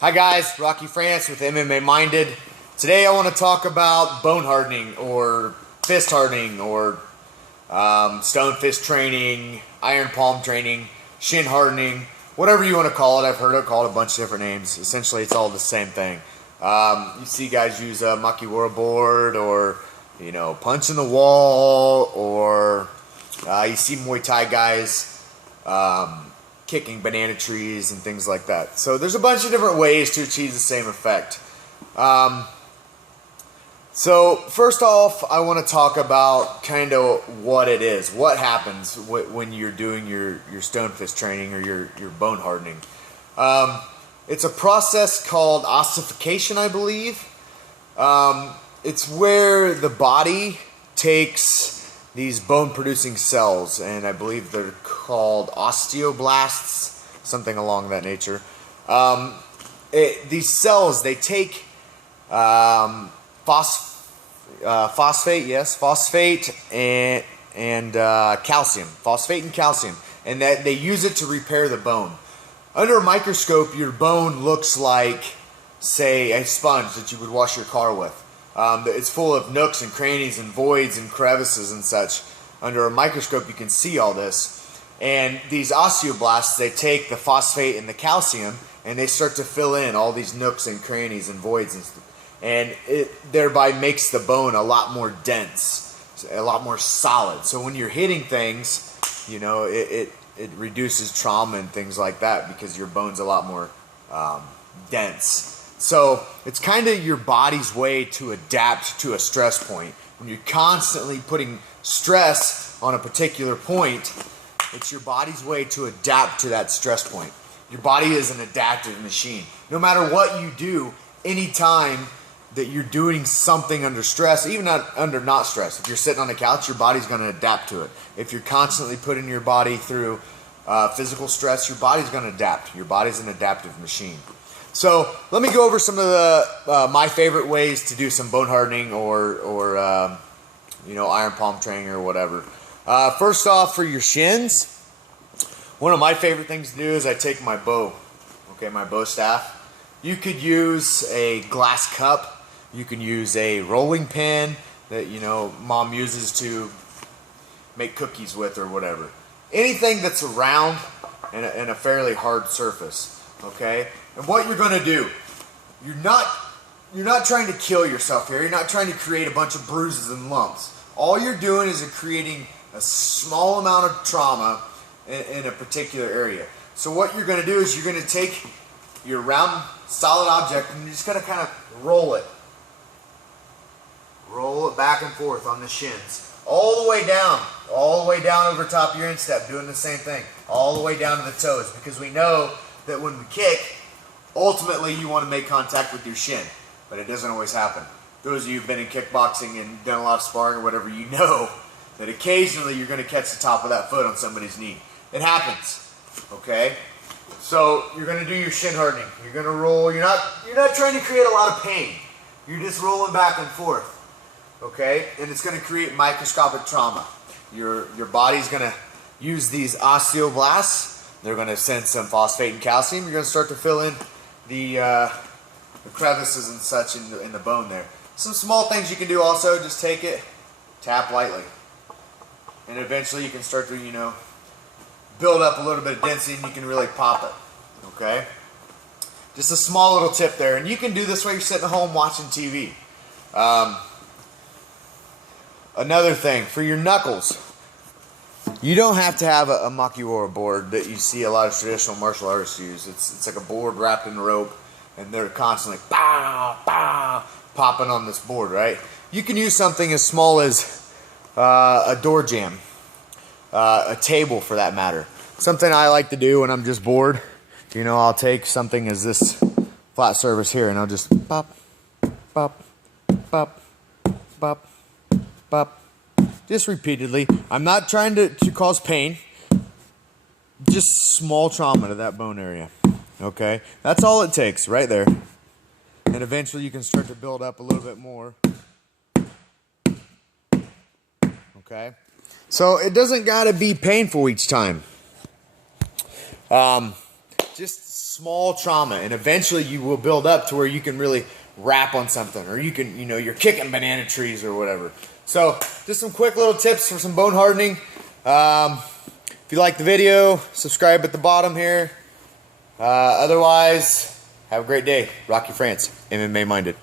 Hi guys, Rocky France with MMA Minded. Today I want to talk about bone hardening or fist hardening or stone fist training, iron palm training, shin hardening, whatever you want to call it. I've heard it called a bunch of different names. Essentially it's all the same thing. You see guys use a Makiwara board or punch in the wall, or you see Muay Thai guys kicking banana trees and things like that. So there's a bunch of different ways to achieve the same effect. So first off, I want to talk about kind of what it is. What happens when you're doing your stone fist training or your bone hardening. It's a process called ossification, I believe. It's where the body takes these bone-producing cells, and I believe they're called osteoblasts, something along that nature. These cells, they take phosphate and calcium, and that they use it to repair the bone. Under a microscope, your bone looks like, say, a sponge that you would wash your car with. It's full of nooks and crannies and voids and crevices and such. Under a microscope, you can see all this. And these osteoblasts, they take the phosphate and the calcium, and they start to fill in all these nooks and crannies and voids, and it thereby makes the bone a lot more dense, a lot more solid. So when you're hitting things, it reduces trauma and things like that because your bone's a lot more dense. So it's kind of your body's way to adapt to a stress point. When you're constantly putting stress on a particular point, it's your body's way to adapt to that stress point. Your body is an adaptive machine. No matter what you do, anytime that you're doing something under stress, even under not stress, if you're sitting on the couch, your body's going to adapt to it. If you're constantly putting your body through physical stress, your body's going to adapt. Your body's an adaptive machine. So let me go over some of the my favorite ways to do some bone hardening or iron palm training or whatever. First off, for your shins, one of my favorite things to do is I take my bow, my bow staff. You could use a glass cup. You can use a rolling pin that mom uses to make cookies with or whatever. Anything that's round and a fairly hard surface. Okay, and what you're going to do, you're not trying to kill yourself here. You're not trying to create a bunch of bruises and lumps. All you're doing is creating a small amount of trauma in a particular area. So what you're going to do is you're going to take your round solid object and you're just going to kind of roll it back and forth on the shins, all the way down over top of your instep, doing the same thing, all the way down to the toes, because we know that when we kick, ultimately you want to make contact with your shin, but it doesn't always happen. Those of you who've been in kickboxing and done a lot of sparring or whatever, you know that occasionally you're going to catch the top of that foot on somebody's knee. It happens, okay? So you're going to do your shin hardening. You're going to roll. You're not trying to create a lot of pain. You're just rolling back and forth, okay? And it's going to create microscopic trauma. Your body's going to use these osteoblasts. They're going to send some phosphate and calcium. You're going to start to fill in the crevices and such in the bone there. Some small things you can do also, just take it, tap lightly. And eventually you can start to, build up a little bit of density and you can really pop it. Okay? Just a small little tip there. And you can do this while you're sitting at home watching TV. Another thing, for your knuckles, you don't have to have a Makiwara board that you see a lot of traditional martial artists use. It's like a board wrapped in rope, and they're constantly popping on this board, right? You can use something as small as a door jamb, a table for that matter. Something I like to do when I'm just bored, I'll take something as this flat surface here, and I'll just pop, pop, pop, pop, pop. Just repeatedly. I'm not trying to cause pain. Just small trauma to that bone area. Okay? That's all it takes right there. And eventually you can start to build up a little bit more. Okay? So it doesn't got to be painful each time. Just small trauma, and eventually you will build up to where you can really rap on something, or you can, you're kicking banana trees or whatever. So just some quick little tips for some bone hardening. If you like the video, subscribe at the bottom here. Otherwise, have a great day. Rocky France, MMA minded.